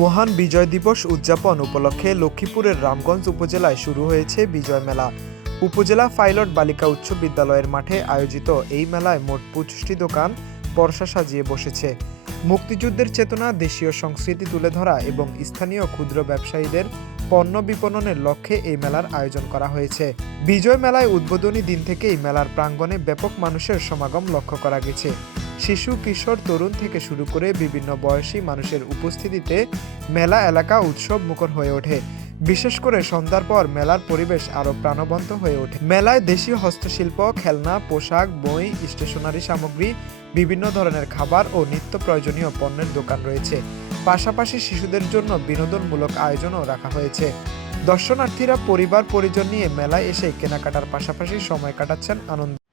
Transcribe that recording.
মহান বিজয় দিবস উদযাপন উপলক্ষে লক্ষ্মীপুরের রামগঞ্জ উপজেলায় শুরু হয়েছে বিজয় মেলা। উপজেলা পাইলট বালিকা উচ্চ বিদ্যালয়ের মাঠে আয়োজিত এই মেলায় মোট 25টি দোকান পরশা সাজিয়ে বসেছে। মুক্তিযুদ্ধের চেতনা, দেশীয় সংস্কৃতি তুলে ধরা এবং স্থানীয় ক্ষুদ্র ব্যবসায়ীদের পণ্য বিপণনের লক্ষ্যে এই মেলার আয়োজন করা হয়েছে। বিজয় মেলায় উদ্বোধনী দিন থেকেই মেলার প্রাঙ্গণে ব্যাপক মানুষের সমাগম লক্ষ্য করা গেছে। শিশু, কিশোর, তরুণ থেকে শুরু করে বিভিন্ন বয়সী মানুষের উপস্থিতিতে মেলা এলাকা উৎসব মুখর হয়ে ওঠে। বিশেষ করে সন্ধ্যার পর মেলার পরিবেশ আরও প্রাণবন্ত হয়ে ওঠে। মেলায় দেশীয় হস্তশিল্প, খেলনা, পোশাক, বই, স্টেশনারি সামগ্রী, বিভিন্ন ধরনের খাবার ও নিত্য প্রয়োজনীয় পণ্যের দোকান রয়েছে। পাশাপাশি শিশুদের জন্য বিনোদনমূলক আয়োজনও রাখা হয়েছে। দর্শনার্থীরা পরিবার পরিজন নিয়ে মেলায় এসে কেনাকাটার পাশাপাশি সময় কাটাচ্ছেন আনন্দ।